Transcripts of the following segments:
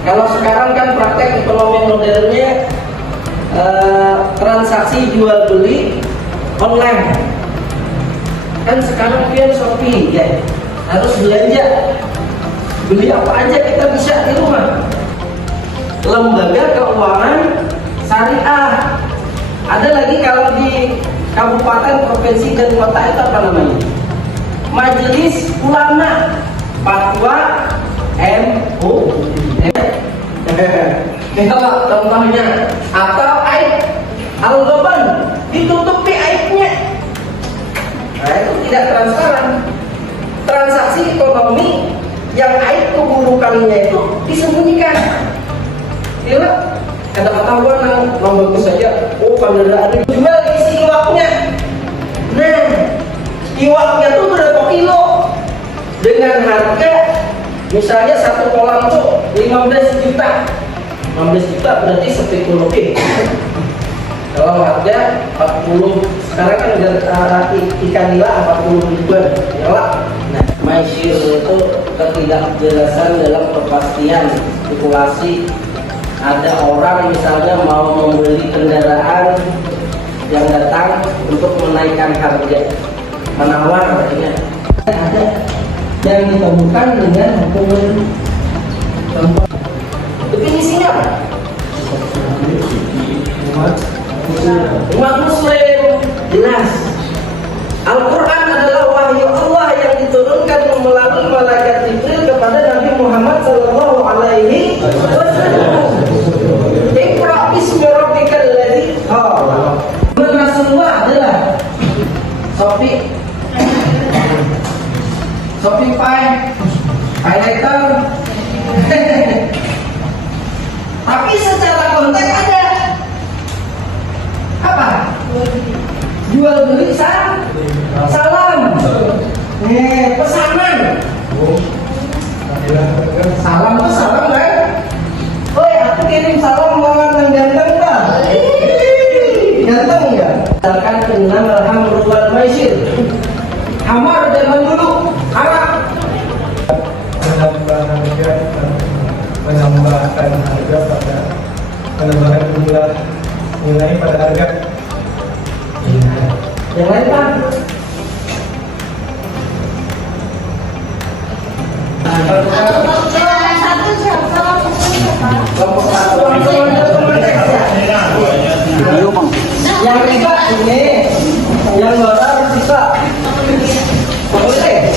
Kalau sekarang kan praktek ekonomi modernnya transaksi jual beli online. Kan sekarang dia Shopee ya, harus belanja. Beli apa aja kita bisa di rumah. Lembaga keuangan syariah. Ada lagi kalau di kabupaten, provinsi dan kota itu apa namanya? Majelis Ulama Fatwa MUI. Kalau contohnya, atau aib al-ghaban, ditutupi aibnya. Nah, itu tidak transparan. Transaksi ekonomi yang aib keburukannya itu disembunyikan. Tidak ada ketahuan nomor saja. Oh, kendaraan itu jual isi iwaknya. Nah, iwaknya tuh berapa kilo? Dengan harga misalnya satu kolam tuh 15 juta. 15 juta berarti 10 lebih. Kalau harga 40, sekarang kan udah ikan nila 40 ribuan. Ya, nah, maisir itu ketidakjelasan dalam kepastian spekulasi. Ada orang misalnya mau membeli kendaraan yang datang untuk menaikkan harga, menawar katanya. Ada yang ditemukan dengan hukuman. Definisinya apa? Umat Muslim jelas. Al-Quran adalah wahyu Allah yang diturunkan melalui malaikat Jibril kepada Nabi Muhammad Sallallahu Alaihi Wasallam. Iqra bismi rabbikal ladzi khalaq. Rasulullah adalah Shopee Pay Later. Tapi secara konteks ada apa? Jual beli salam. Pesanan. Salam itu salam kan? Oi, aku kirim salam lawan yang ganteng tak? Ganteng ya? Misalkan dengan alhamdulillah wal maisir. Hamar zaman dulu, Arab. Menambahkan harga pada penambahan jumlah nilai pada harga. Yang lain kan? Yang riba ini, yang dolar bisa. Boleh.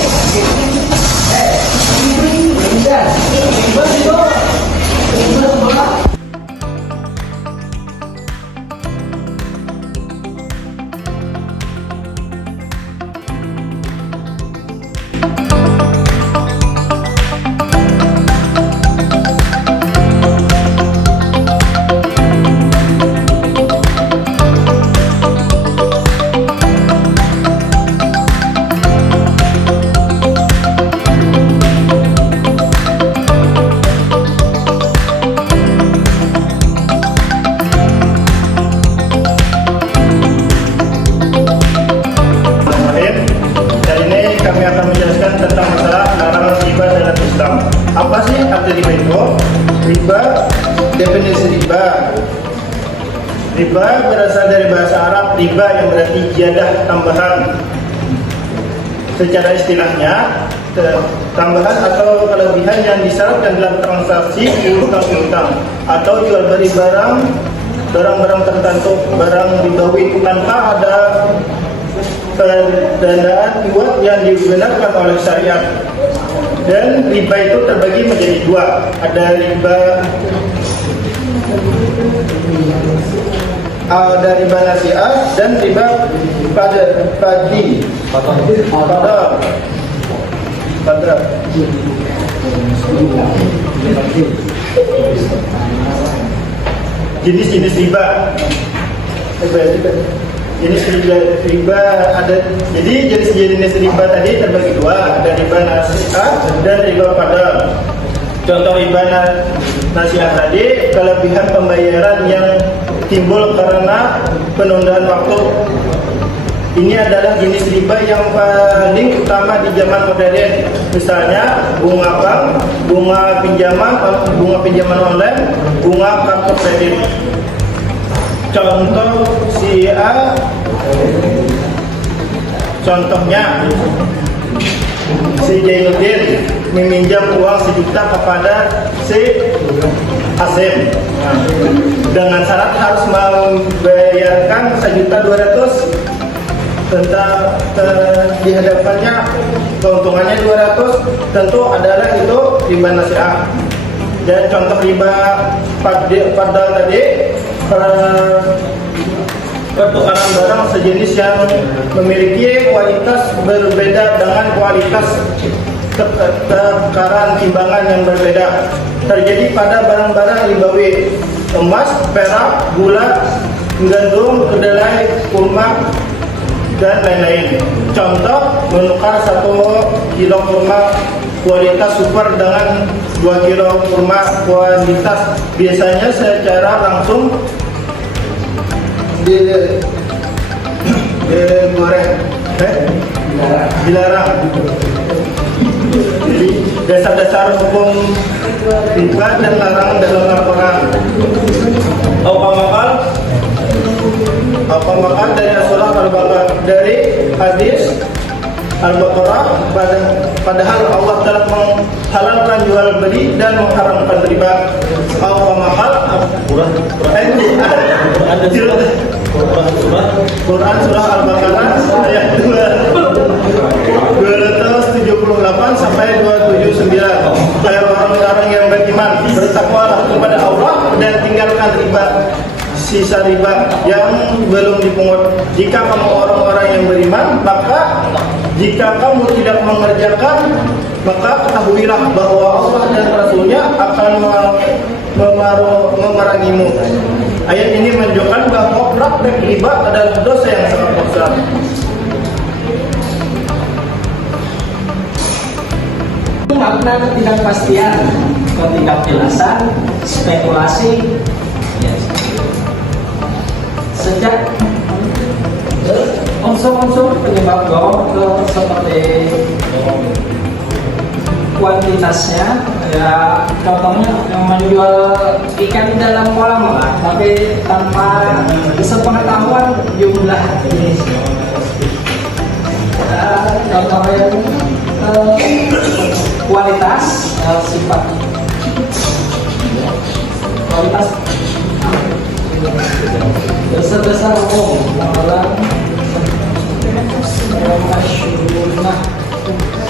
Apa sih arti riba itu? Riba, definisi riba. Riba berasal dari bahasa Arab riba yang berarti ziyadah, tambahan. Secara istilahnya, tambahan atau kelebihan yang disyaratkan dalam transaksi utang-piutang atau jual beli barang-barang tertentu, barang ribawi tanpa ada pendanaan kuat yang dibenarkan oleh syariat. Dan riba itu terbagi menjadi dua, ada riba nasi'ah dan riba padi. Jenis-jenis riba. Jenis riba ada, jadi jenis riba tadi terbagi dua, ada riba nasi'ah dan riba fadl. Contoh riba nasi'ah tadi kelebihan pembayaran yang timbul karena penundaan waktu. Ini adalah jenis riba yang paling utama di zaman modern. Misalnya bunga bank, bunga pinjaman online, bunga kartu kredit. Contoh si A, contohnya si Jainuddin meminjam uang 1 juta kepada si Hasim. Dengan syarat harus membayarkan 1.200.000. Tentang di hadapannya keuntungannya 200, tentu adalah itu riba nasiah. Dan contoh riba fadl tadi, pertukaran barang sejenis yang memiliki kualitas berbeda dengan kualitas takaran timbangan yang berbeda terjadi pada barang-barang ribawi, emas, perak, gula, gandum, kedelai, kurma, dan lain-lain. Contoh, menukar 1 kilo kurma kualitas super dengan 2 kilo kurma kualitas biasanya secara langsung digoreng, dilarang. Jadi dasar-dasar hukum riba dan larangan dalam Al-Quran. Apa makan dari surah Al-Baqarah, dari hadis Al-Baqarah, padahal Allah telah menghalalkan jual beli dan mengharamkan riba. Quran surah Al-Baqarah ayat 278 sampai 279. Hai orang-orang yang beriman, bertakwalah kepada Allah dan tinggalkan riba, sisa riba yang belum dipungut. Jika kamu orang-orang yang beriman, maka jika kamu tidak mengerjakan, maka ketahuilah bahwa Allah dan Rasul-Nya akan memerangimu. Ayat ini menunjukkan bahwa praktek riba adalah dosa yang sangat besar. Makna ketidakpastian, ketidakjelasan, spekulasi, sejak unsur-unsur penyebab gawat seperti kuantitasnya, ya contohnya yang menjual ikan di dalam kolam lah, tapi tanpa sepengetahuan jumlah jenisnya. Contohnya kualitas, sifat kualitas dasar-dasar umum dalam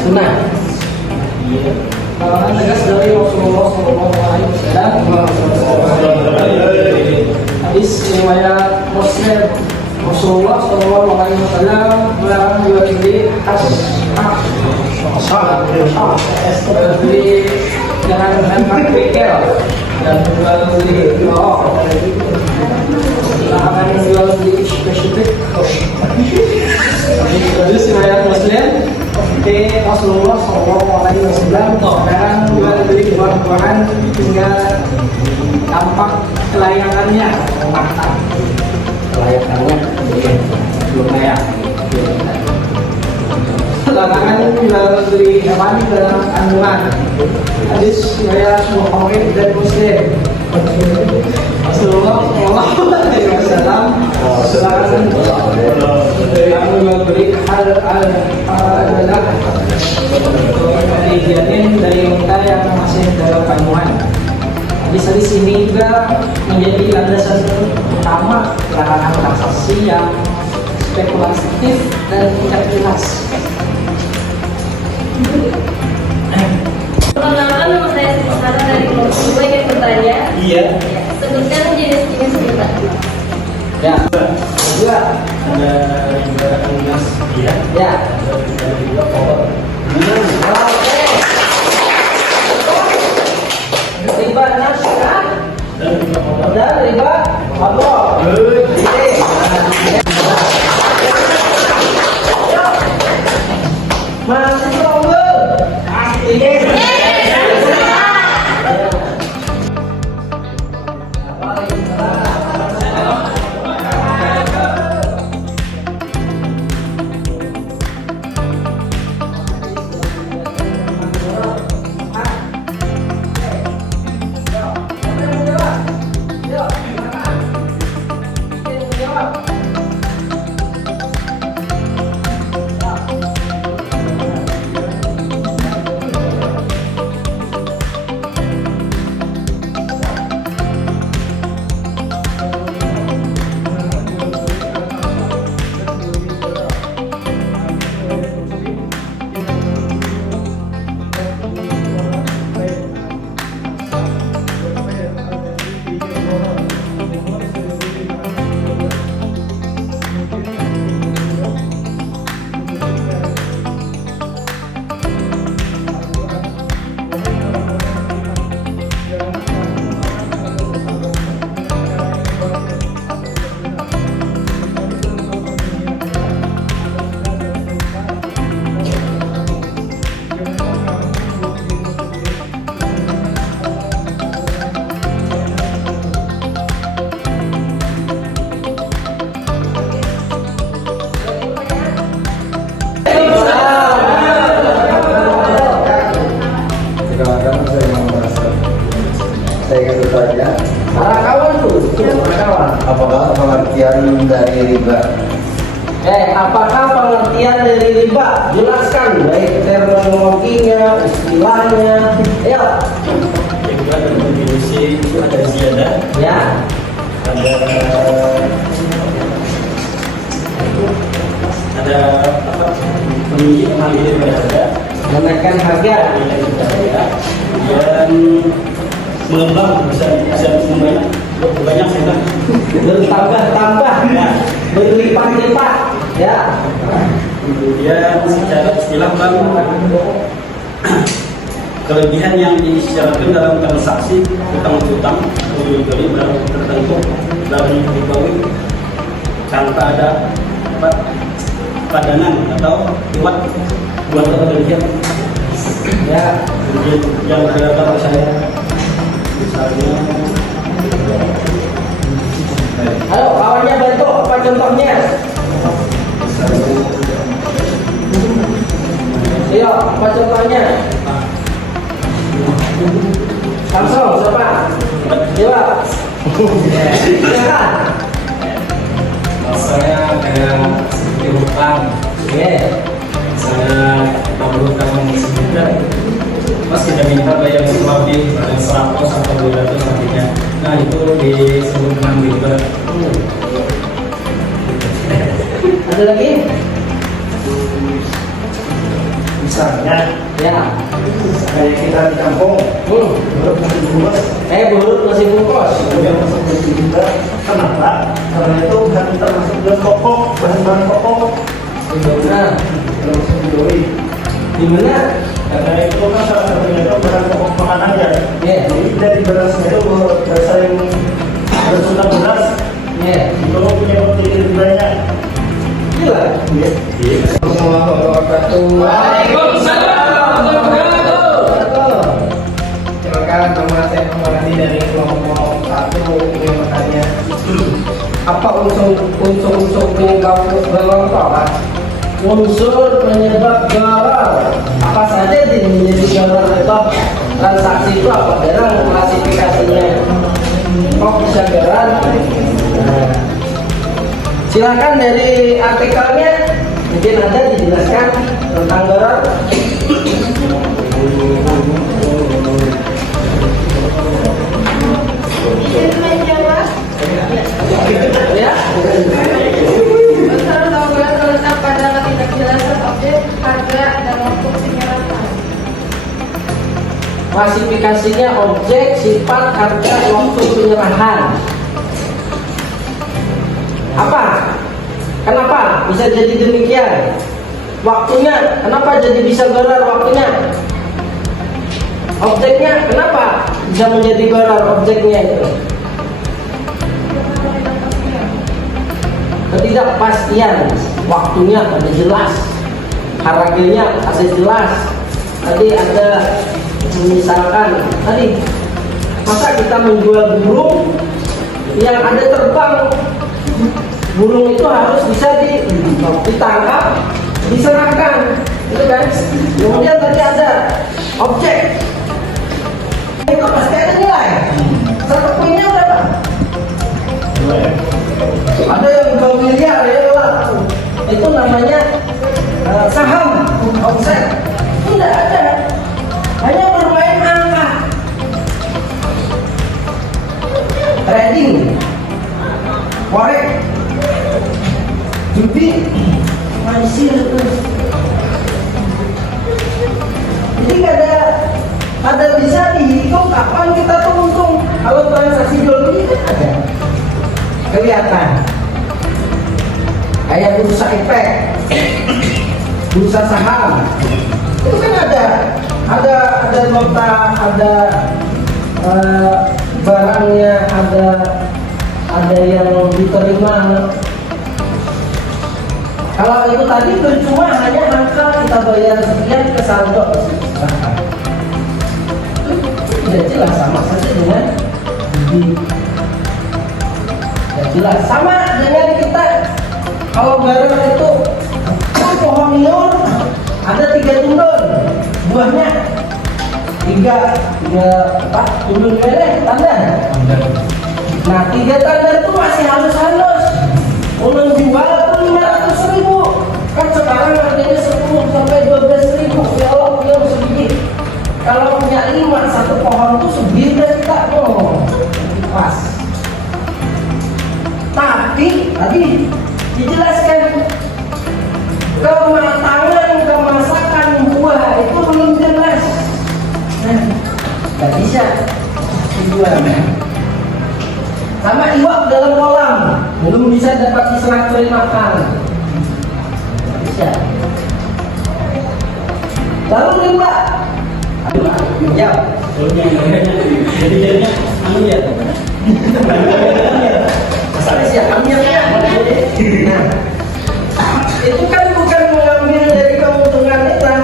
sunnah. Kalangan tegas dari Rasulullah SAW. Hadis riwayat Muslim, Rasulullah SAW melarang jual beli beli dengan bengkel dan jual beli larangan jual beli spesifik. Hadis riwayat Muslim, Rasulullah SAW melarang jual beli buah-buahan hingga tampak kelayakannya, matang kelayakannya belum layak. Larangan jual beli hewan dalam kandungan. Hadis riwayat Bukhari dan Muslim. Rasulullah SAW melarang jual beli hal adalah dijamin dari unta yang masih dalam kandungan. Hadis ini juga menjadi landasan utama larangan transaksi yang spekulatif dan tidak jelas. Perkenalkan, nama saya Sarah dari kelompok 2 yang bertanya. Iya. Sebutkan jenis-jenis riba. Ya. Dua. Ada riba lunas, Ya. ada riba pokok. Oke. Riba nasiah dan riba fadl. Masih stronger. dari riba. Apakah pengertian dari riba? Jelaskan baik terminologinya, istilahnya. Ayo. Riba dan definisi itu ada ziyadah, Ya. ada apa? Pemilik mengambil harga, Menaikkan harga. dan mengembang bisa banyak sudah. Bertambah-tambah. Berlipat-lipat. Ya. Kemudian secara istilah bank, kelebihan yang disyaratkan dalam transaksi utang-utang jual beli barang tertentu dalam ribawi tanpa ada padanan atau buat kelebihan. Ya. Kemudian yang berbeda saya misalnya Halo, kawannya bantu apa contohnya? Ayo, apa contohnya? Langsung, siapa? Coba. Silakan. Saya kayak seperti hutang, Oke. misalnya memerlukan sebentar, Mas tidak minta bayar lebih, ada 100 atau 200 nantinya. Nah itu disebut dengan riba. Ada lagi? Misalnya Ya. kayak kita di kampung, menurut masih bungkus, Burut masih bungkus. kemudian masuk ke kita. Kenapa? Karena itu bukan termasuk dalam pokok, bahan-bahan pokok. Nah, Langsung didoi. di mana? Karena itu kan salah satunya itu bahan pokok makanan ya. Ya. Jadi dari berasnya itu berasa yang bersudah beras, Ya. itu punya potensi banyak. Gila. Assalamualaikum warahmatullahi Waalaikumsalam warahmatullahi. Silakan, nama saya Muhammad dari kelompok 1 ingin bertanya apa unsur penyebab gelar itu apa? Unsur penyebab gagal apa saja menjadi gagal itu? Transaksi itu apa? Dalam klasifikasinya. Kok bisa gagal? Nah, silakan dari artikelnya mungkin ada dijelaskan tentang gagal. Izin menjawab. Ya. Unsur logam terletak pada ketidakjelasan objek, harga, dan waktu penyerahan. Klasifikasinya objek, sifat, harga, waktu penyerahan. Apa? Kenapa bisa jadi demikian? Waktunya, kenapa jadi bisa gagal waktunya? Objeknya, kenapa bisa menjadi gagal objeknya itu? Ketidakpastian, waktunya ada jelas, harganya ada jelas. Tadi ada misalkan tadi masa kita menjual burung yang ada terbang, burung itu harus bisa ditangkap, diserahkan, gitu kan? Kemudian tadi ada objek, itu pasti ada nilai. Satu poinnya berapa? Ada yang 2 miliar ya lah. Itu namanya saham, omset. Tidak ada, hanya bermain angka. Trading, forex, judi, masih jadi ada bisa dihitung kapan kita tuh untung. Kalau transaksi jual beli kan ada kelihatan. Kayak bursa efek, bursa saham, itu kan ada nota, ada barangnya, ada yang diterima. Kalau itu tadi percuma, hanya angka kita bayar sekian ke saldo. Tidak jelas, sama saja dengan tidak jelas. Sama dengan kita kalau barang itu pohon nior ada 3 tundun, buahnya 3 tundun meleleh, tanda. Nah 3 tanda itu masih halus-halus, menjual itu 500.000, kan sekarang harganya 10 sampai 12.000. Ya Allah, dia segini. Kalau punya 5, satu pohon itu 9 juta tuh, pas. Tapi tadi dijelaskan kematangan kemasakan buah itu belum jelas. Nah, nggak bisa dijual. Sama iwak dalam kolam belum bisa dapat diserah makan. Nggak bisa. Lalu riba. Ya, Jadi jadinya amir. masalahnya sih amirnya. Nah, itu kan bukan mengambil dari keuntungan kita.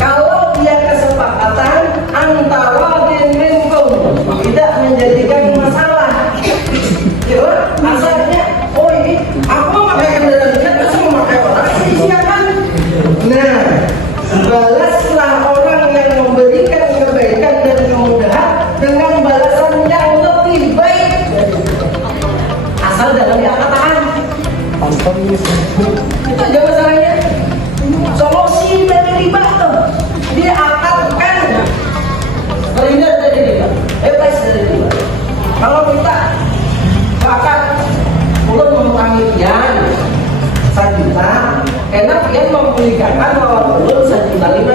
Kalau dia kesepakatan antara minkum, tidak menjadikan masalah. Ya, asalnya, oh ini aku memakai kendaraan dia, terus memakai orang silakan. Nah, balaslah orang yang memberikan kebaikan dan kemudahan dengan balasan yang lebih baik. Asal dalam kata-kata. Itu aja masalahnya. Solusi dari riba tuh diakalkan, terhindar dari riba, bebas dari riba. Kalau kita bahkan ulun memerangi pian 1 juta, enak pian membelikan bahwa ulun 1.500.000.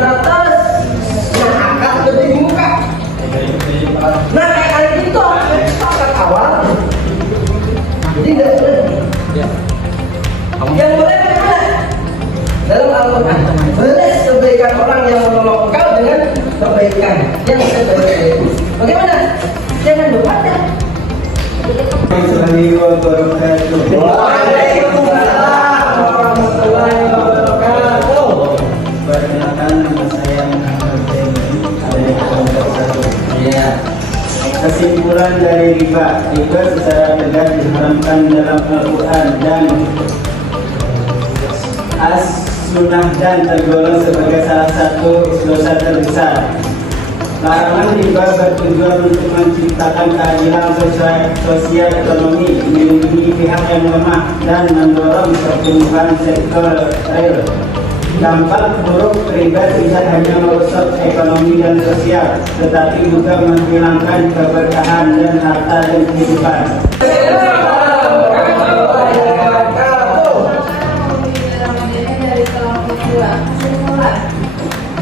Nah, akal lebih muka. Nah, kayak kali itu sepakat awal. Jadi tidak boleh. Yang boleh bagaimana? Dalam Al-Quran, balas kebaikan orang yang menolong engkau dengan kebaikan yang sebaik-baiknya. Bagaimana? Jangan berpada. Assalamualaikum warahmatullahi wabarakatuh. Waalaikumsalam warahmatullahi wabarakatuh. Perkenalkan, nama saya Muhammad Zaini, dari kelompok 1. Iya. Kesimpulan dari riba secara tegas diharamkan dalam Al-Quran dan As-Sunnah dan tergolong sebagai salah satu dosa terbesar. Larangan riba bertujuan untuk menciptakan keadilan sosial ekonomi, melindungi pihak yang lemah, dan mendorong pertumbuhan sektor real. Dampak buruk riba tidak hanya merusak ekonomi dan sosial, tetapi juga menghilangkan keberkahan dan harta dan kehidupan.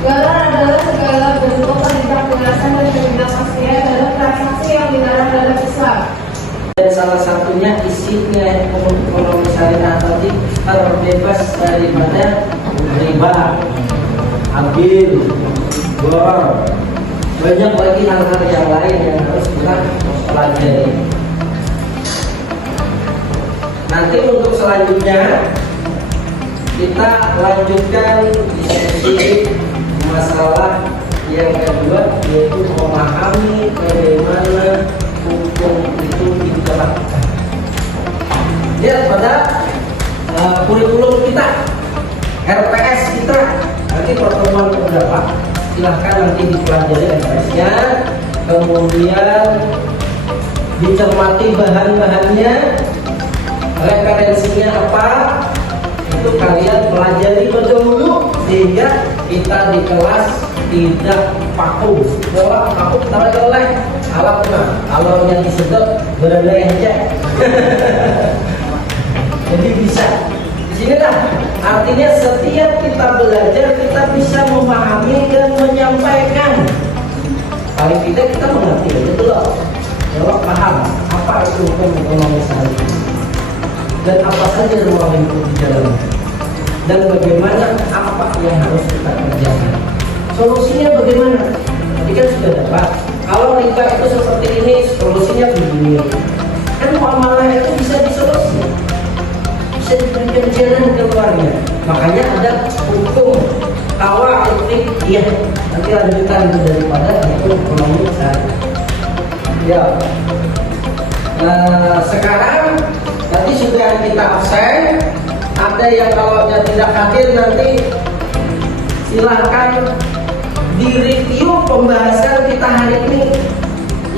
Garar adalah segala bentuk ketidakjelasan dan ketidakpastian dalam transaksi yang dilarang dalam Islam. Dan salah satunya isinya ekonomi syariah tadi terbebas daripada riba, ambil, bor, banyak lagi hal-hal yang lain yang harus kita pelajari. Nanti untuk selanjutnya kita lanjutkan diskusi masalah yang kedua, yaitu memahami bagaimana hukum itu diterapkan. Lihat pada kurikulum kita, RPS kita, nanti pertemuan keberapa, silahkan nanti dipelajari RPS-nya, kemudian dicermati bahan-bahannya, referensinya apa, itu kalian pelajari dulu sehingga kita di kelas tidak paku. Kalau paku taruh oleh alat mah, kalau yang disedot berandai aja. Jadi bisa. Di sini lah. Artinya setiap kita belajar kita bisa memahami dan menyampaikan. Paling tidak kita mengerti itu loh. Kalau paham apa itu hukum ekonomi syariah dan apa saja ruang lingkup di dalamnya, dan bagaimana apa yang harus kita kerjakan. Solusinya bagaimana? Tadi kan sudah dapat. Kalau riba itu seperti ini, solusinya begini. Kan muamalah itu bisa disolusi, bisa diberikan jalan keluarnya. Makanya ada hukum qawaid fiqhiyah. Nanti lanjutan daripada hukum ekonomi syariah. Ya. Sekarang tadi sudah kita absen. Ada yang kalau tidak hadir nanti silahkan direview pembahasan kita hari ini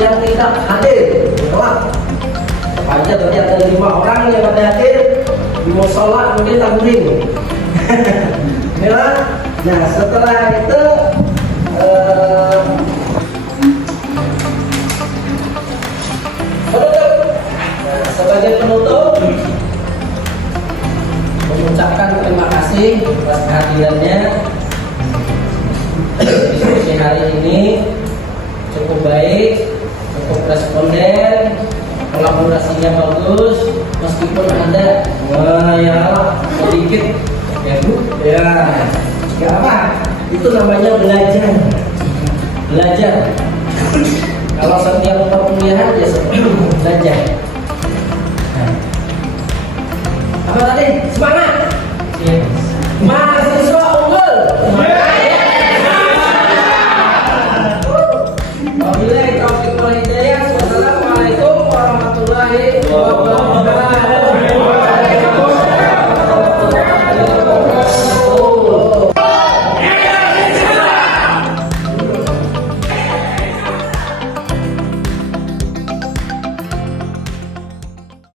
yang tidak hadir. aja berarti ada 5 orang yang pada hadir di musola mungkin tamrin. Ya. Nah setelah itu penutup. Nah, sebagai penutup mengucapkan terima kasih atas kehadirannya. Diskusi hari ini cukup baik, cukup responden, kolaborasinya bagus, meskipun ada ya sedikit ya nggak apa, itu namanya belajar. Kalau setiap perkuliahan ya seperti belajar. Apa tadi? Semangat!